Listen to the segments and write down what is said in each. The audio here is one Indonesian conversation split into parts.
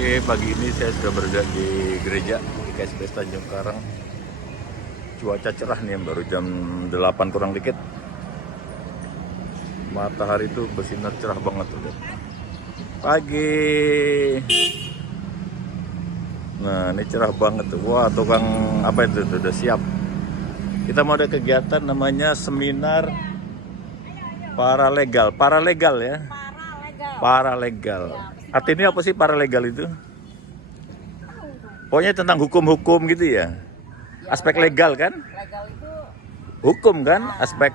Oke, pagi ini saya sudah berada di gereja di KSP Tanjung Karang. Cuaca cerah nih, baru jam 8 kurang dikit. Matahari itu bersinar cerah banget udah. Pagi. Nah, ini cerah banget tuh. Wah, tukang apa itu tuh, udah siap. Kita mau ada kegiatan namanya seminar paralegal. Paralegal ya. Paralegal. Artinya apa sih paralegal itu? Pokoknya tentang hukum-hukum gitu ya. Aspek legal kan? Legal itu Hukum kan? Aspek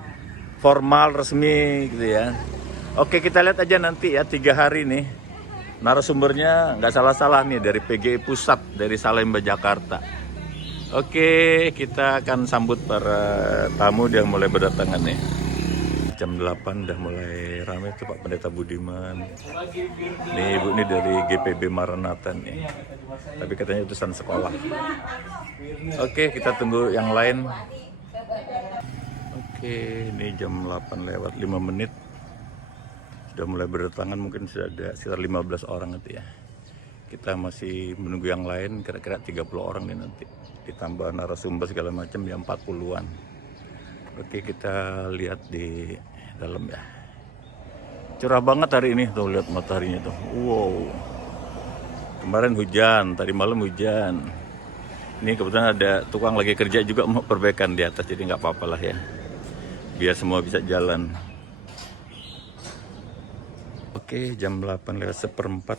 formal, resmi gitu ya. Oke, kita lihat aja nanti ya 3 hari nih. Narasumbernya nggak salah-salah nih dari PGI Pusat, dari Salemba, Jakarta. Oke, kita akan sambut para tamu yang mulai berdatangan nih. Jam 8 udah mulai ramai tuh Pak Pendeta Budiman. Nih Ibu nih dari GPB Maranatha nih. Tapi katanya utusan sekolah. Oke, kita tunggu yang lain. Oke, ini jam 8 lewat 5 menit. Sudah mulai berdatangan, mungkin sudah ada sekitar 15 orang nanti ya. Kita masih menunggu yang lain, kira-kira 30 orang nih nanti. Ditambah narasumber segala macam ya 40-an. Oke, kita lihat di dalam ya. Cerah banget hari ini, tuh lihat mataharinya tuh. Wow. Kemarin hujan, tadi malam hujan. Ini kebetulan ada tukang lagi kerja juga mau perbaikan di atas, jadi nggak apa-apa lah ya. Biar semua bisa jalan. Oke, jam 8 lewat 1/4.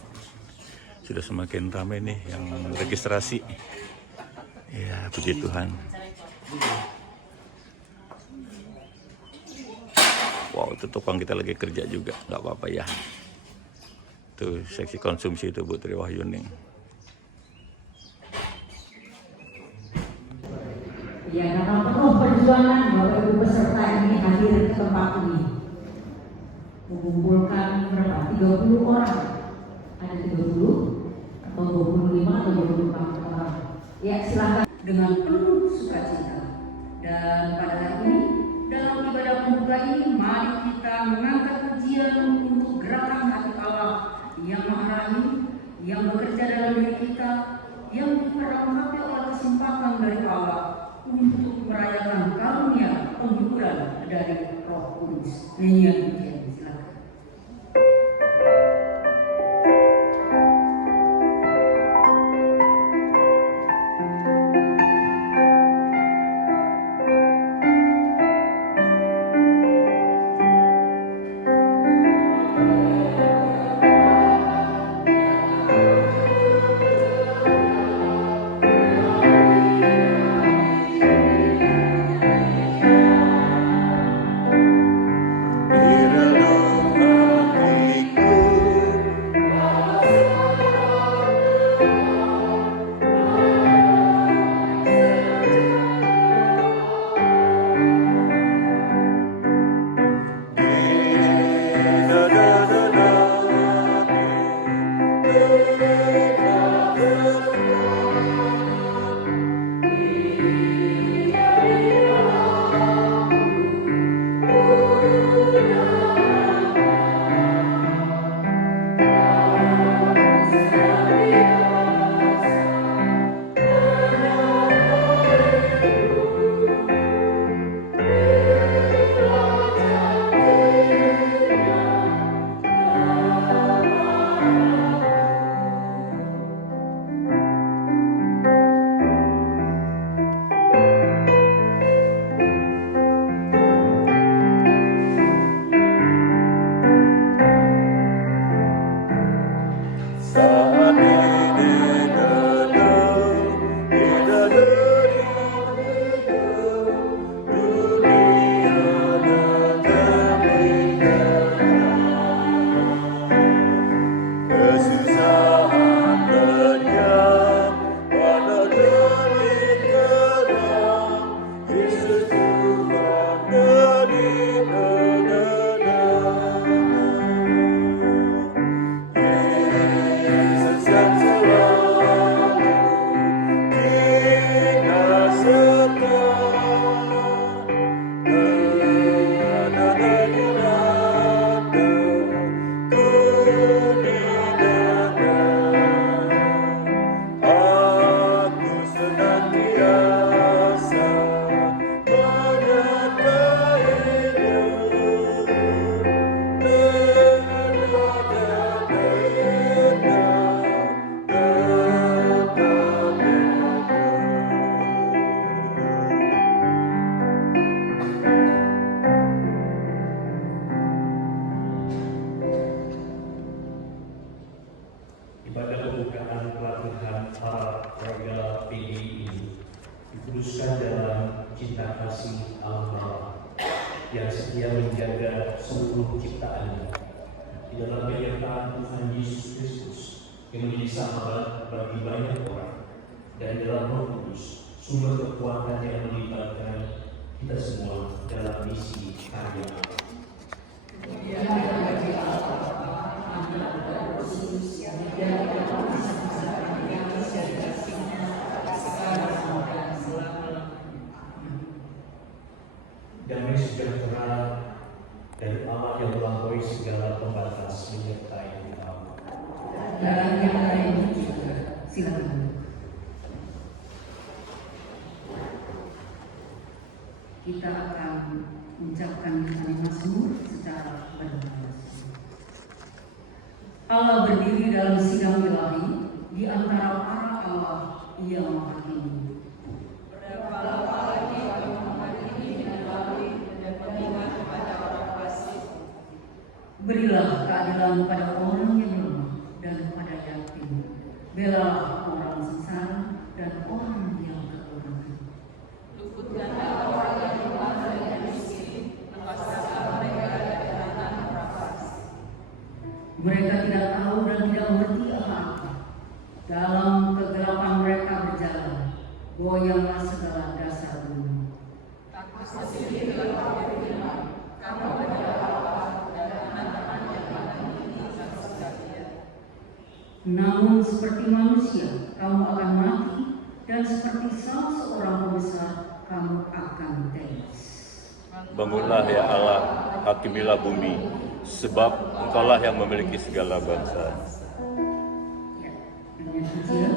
Sudah semakin ramai nih yang registrasi. Ya, puji Tuhan. Wow, itu tukang kita lagi kerja juga, nggak apa-apa ya. Tuh seksi konsumsi itu Bu Tri Wahyuning. ya dalam penuh perjuangan Bapak Ibu peserta ini hadir ke tempat ini mengumpulkan berapa? 30 orang. Ada 30 atau 25 atau 24 orang. Ya, silakan dengan penuh sukacita. Dan pada hari ini dalam ibadah pembuka ini mari kita mengangkat pujian untuk gerakan hati Allah yang Maha Rahim, yang bekerja dalam diri kita, yang diperlengkapi oleh kesempatan dari Allah untuk merayakan karunia penghiburan dari Roh Kudus. Nyanyian pujian, silakan. pada pembukaan pelatihan para warga PGI ini dikuduskan dalam cinta kasih alam bawah yang setia menjaga seluruh ciptaannya di dalam penyertaan Tuhan Yesus Kristus yang menjadi sahabat bagi banyak orang, dan dalam Roh Kudus sumber kekuatan yang melibatkan kita semua dalam misi karya Allah. Damai sejahtera dari Allah yang melampaui segala pembatas menyertai kamu. Dan yang lain juga, silakan. Kita akan mengucapkan Mazmur secara berbaris. Allah berdiri dalam sidang ilahi, di antara para Allah Ia Maha Tinggi. Berilah keadilan pada orang yang lemah dan pada yatim. Belalah orang sengsara dan orang yang kekurangan. Luputkanlah orang yang lemah dan yang miskin, lepaskanlah mereka dari tanah nafas. Mereka tidak tahu dan tidak mengerti apa-apa. Dalam kegelapan mereka berjalan, goyanglah segala dasar bumi. Aku sendiri telah berfirman, kamu adalah Allah dan anak-anak yang paling tinggi atas sekalian. Namun seperti manusia, kamu akan mati, dan seperti salah seorang pembesar, kamu akan tewas. Bangunlah ya Allah, hakimilah bumi, sebab Engkaulah yang memiliki segala bangsa. Ya, dengan kecil.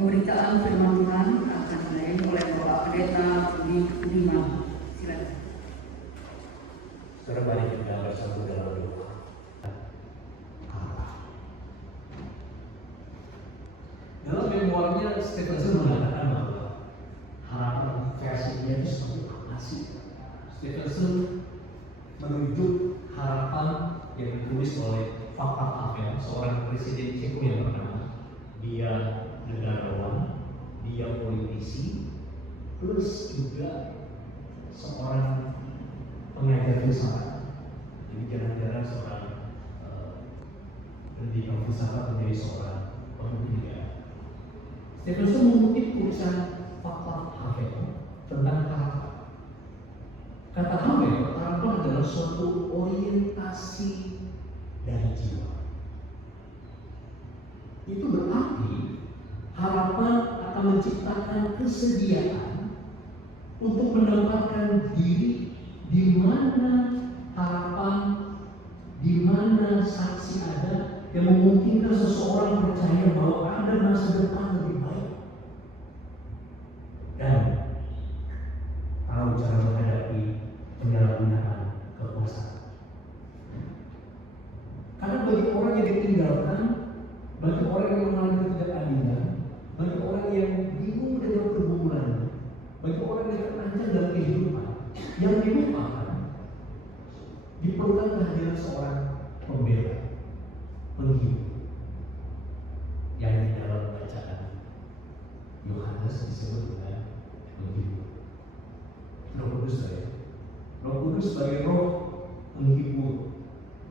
Pemberitaan firman Tuhan akan dimulai oleh Bapak Pendeta Budi Budiman. Silakan. Saudara, mari kita bersatu dalam doa. Dalam memoarnya, Stevenson mengatakan bahwa harapan versinya itu seperti apa sih? Stevenson menunjuk harapan yang ditulis oleh Václav Havel, seorang presiden Ceko yang bernama. Dia negarawan, dia politisi, plus juga seorang pengajar filsafat. Jadi jangan-jangan seorang pendidikan filsafat menjadi seorang pemimpin. Stevenson mengutip tulisan Václav Havel tentang harapan. Kata Havel, harapan adalah suatu orientasi dari jiwa. Itu berarti harapan akan menciptakan kesediaan untuk menempatkan diri di mana harapan, di mana saksi ada yang memungkinkan seseorang percaya bahwa ada masa depan lebih baik dan tahu cara menghadapi penyalahgunaan kekuasaan. Karena bagi orang yang ditinggalkan, bagi orang yang mengalami ketidakadilan, bagi orang yang bingung dengan pergumulannya, bagi orang yang terancam dalam kehidupan, yang dilupakan, diperlukan kehadiran seorang pembela, penghibur, yang di dalam bacaan Yohanes disebut dengan penghibur. Roh Kudus Roh Kudus sebagai roh penghibur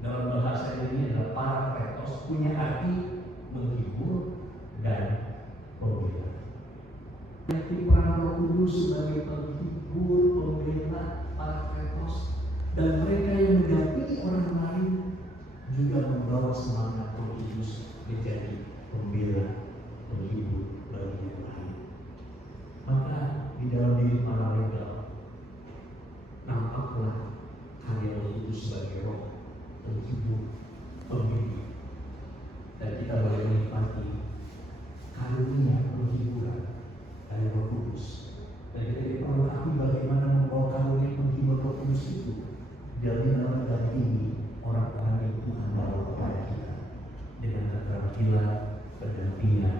dalam bahasa ini adalah parakletos, punya arti menghibur dan pembela. Arti peran Roh Kudus sebagai penghibur, pembela, parakletos, dan mereka yang mendampingi orang lain juga membawa semangat Roh Kudus menjadi pembela, penghibur bagi yang lain. Maka di dalam diri para legal nampaklah karya Roh Kudus sebagai roh penghibur, pembimbing, dan kita boleh menikmati karunia penghiburan dari Roh Kudus. Dan kita diperlukan bagaimana membawa karunia penghibur Roh Kudus itu dalam mendampingi orang-orang yang Tuhan bawa kepada kita dengan keterampilan, pendampingan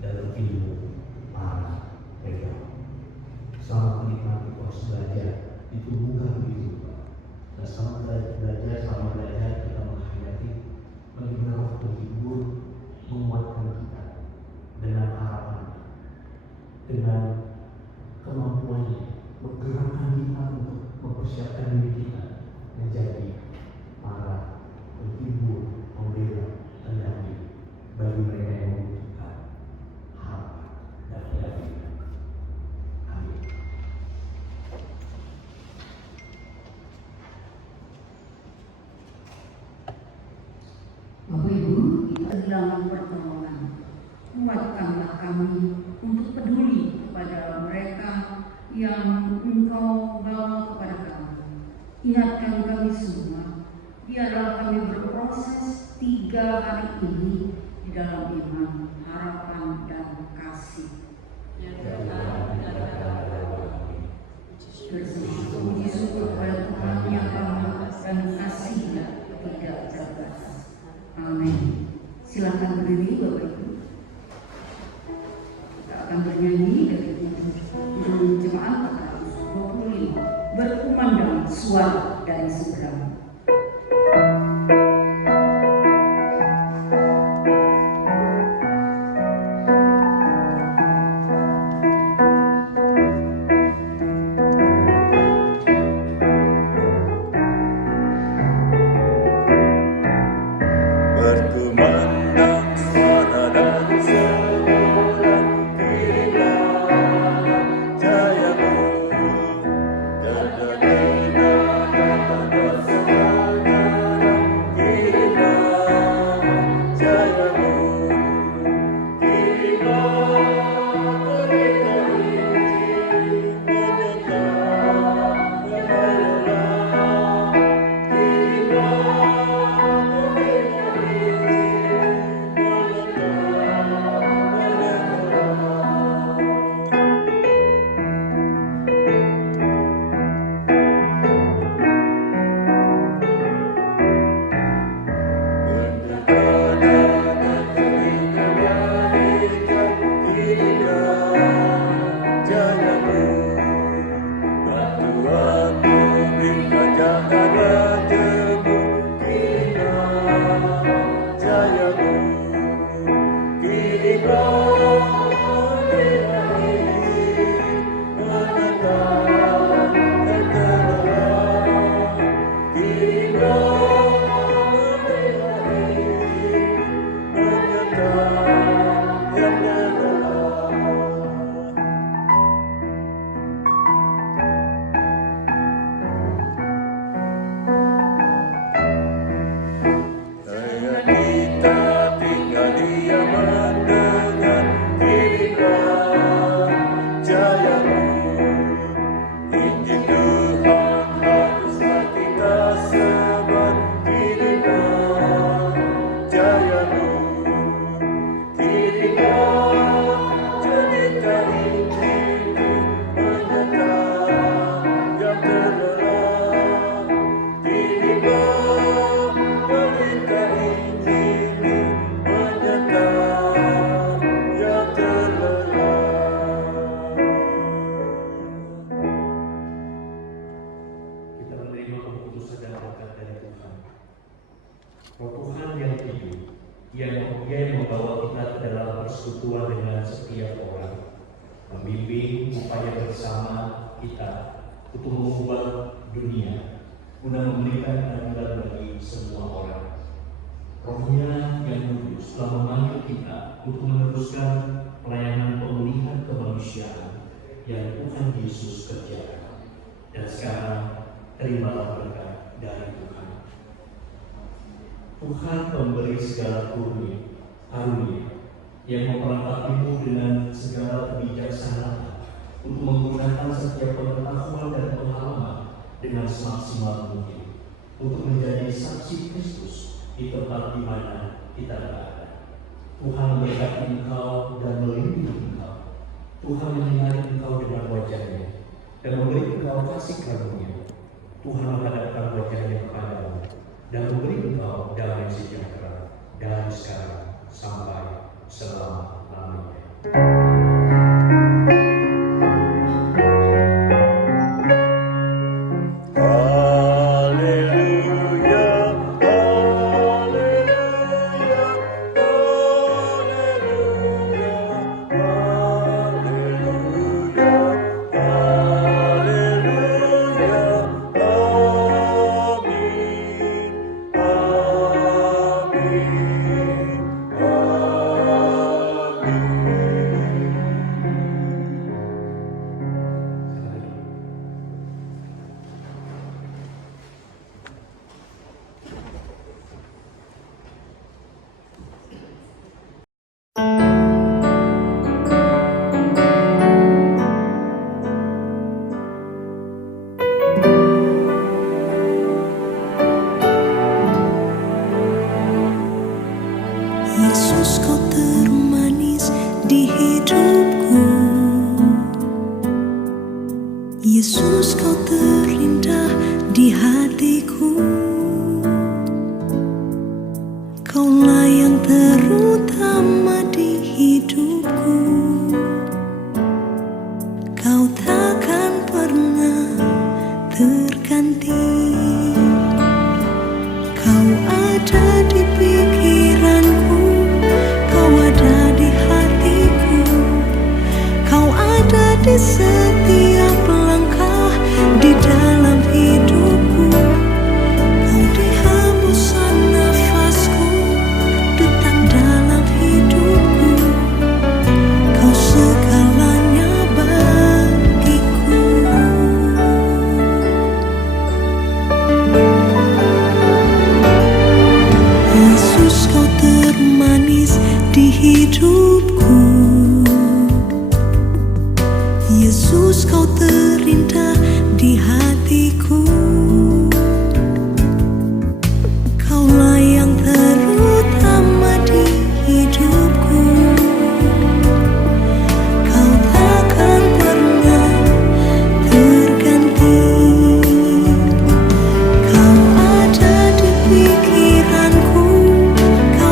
dalam ilmu para legal. Selamat menikmati proses belajar itu bukan begitu. Dan selamat belajar kita menghayati bagaimana Roh penghibur menguatkan kita dengan harapan, dengan kemampuannya menggerakkan kita untuk mempersiapkan diri kita menjadi para penghibur, pembela, pendamping bagi mereka yang membutuhkan harapan dan pendampingan. Amin. Bapak Ibu, kita kehilangan pertolongan. Kuatkanlah kami untuk peduli kepada mereka yang Engkau bawa kepada kami. Ingatkan kami semua, biarlah kami berproses 3 hari ini di dalam iman, harapan, dan kasih. Puji syukur kepada Tuhan yang ramah dan kasih-Nya tidak terbatas. Amin. Silakan berdiri Bapak Ibu. Kita akan bernyanyi dari judul Jemaat 425, berkumandang suara dari seberang. Berkumandang suara dari seberang, inilah jayamu, dan Kita menerima keputusan dan berkat dari Tuhan. Roh Tuhan yang hidup, yang membawa kita ke dalam persekutuan dengan setiap orang, membimbing upaya bersama kita untuk mengubah dunia, guna memberikan keadilan bagi semua orang. Rohnya yang kudus telah memanggil kita untuk meneruskan pelayanan pemulihan kemanusiaan yang Tuhan Yesus kerjakan. Dan sekarang terimalah berkat dari Tuhan. Tuhan memberi segala karunia yang memperlengkapimu dengan segala kebijaksanaan untuk menggunakan setiap pengetahuan dan pengalaman dengan semaksimal mungkin untuk menjadi saksi Kristus di tempat di mana kita berada. Tuhan memberkati engkau dan melindungi engkau. Tuhan menyinari engkau dengan wajah-Nya dan memberi engkau kasih karunia. Tuhan menghadapkan wajah-Nya kepadamu dan memberi engkau damai sejahtera dari sekarang sampai selama-lamanya. Yesus, kau termanis di hidupku. Yesus, kau terindah di hatiku. Kaulah yang terutama di hidupku. Kau takkan pernah terganti. Kau ada di pikiranku, kau ada di hatiku, kau ada di setiap langkah di dalam hidupku. Kau di hembusan nafasku, detak dalam hidupku. Kau segalanya bagiku. Yesus, kau termanis di hidupku. Yesus, kau terindah di hatiku. Kaulah yang terutama di hidupku. Kau takkan pernah terganti. Kau ada di pikiranku, kau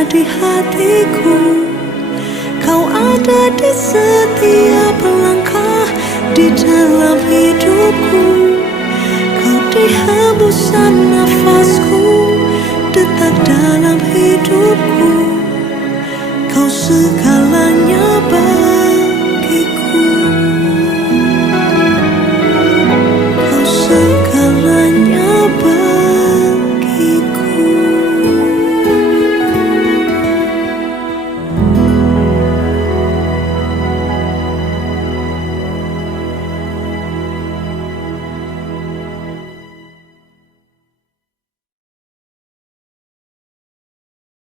ada di hatiku. Kau ada di setiap langkah di dalam hidupku. Kau di hembusan nafasku.